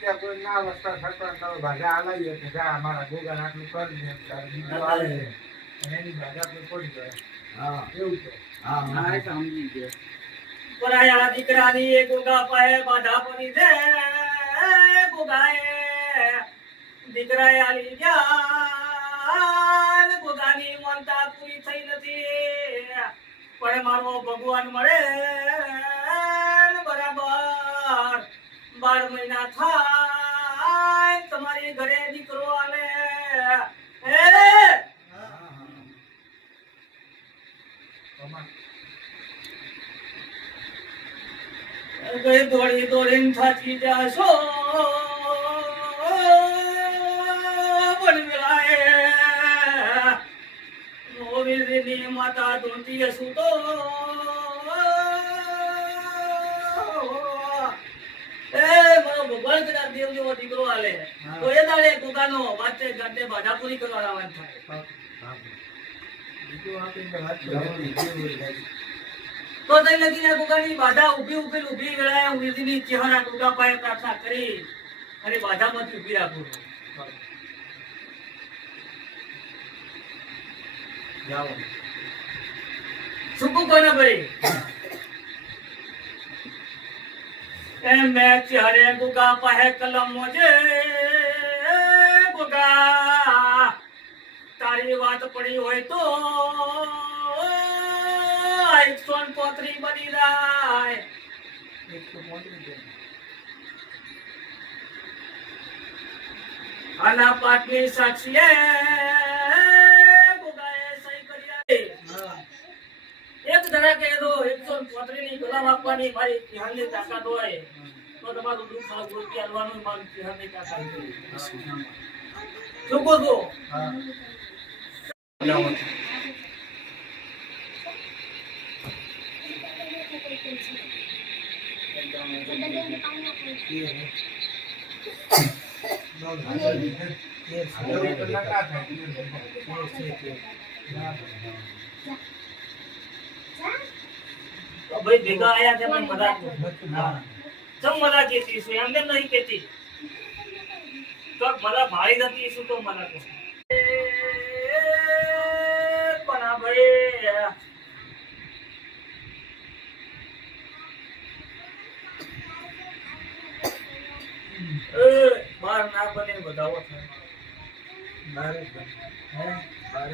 રૂપિયા કોઈ ના વસ્તા થતા તો ભાજા આલાઈએ કે જા અમારા ગોગા આટલું કરી દે તારે બીજું આવે અને એની ભાજા આપણે પડી જાય. હા એવું છે. હા હા સમજી ગયો. પરાયા દીકરાની એ ગોગા પાએ બાધા પડી દે ગોગાએ દીકરાએ આલી ગયા ગોગાની મનતા પૂરી થઈ નથી પણ મારો ભગવાન મળે બરાબર 12 મહિના થાય તમારી ઘરે દીકરો આવે દોડી દોડીને થાકી જાશો ની માતા ધોતી હશું તો ભગવાન કદાચ દેવ જેવો દીકરો આલે તો એ દાડે ગોગાનો વાતે ગાતે બાધા પૂરી કરવા આવવાનું થાય તો તઈ લગીને ગોગાની બાધા ઊભી વેળાએ વીજળી ચહેરા ગોગા પાસે પ્રાર્થના કરી અને બાધામાંથી ઊભી રાખું જાઓ સુકુ કોને ભાઈ એમ મેં ચહેરે ગોગા પાસે કલમ મોજે ગોગા તારી વાત પડી હોય તો 135 બની જાય 135 આના પાટની સાક્ષીએ ગોગાએ સહી કરી એક ધરા કે દો 135 ની ગુલામ આપવાની મારી ધ્યાનની તાકાત હોય તો તમારું દુઃખ આ ગોતી આલવાનું મારી ધ્યાનની તાકાત હોય શું કહો હા ભાઈ ભેગા આયા છે પણ મજાક ચમ મજાક કેતી છે એમને નહીં કેતી તો મને ભાઈ જતી શું તો મને કહો પણ ભાઈ બાર ના બને બધાવો થાય બાર હે બાર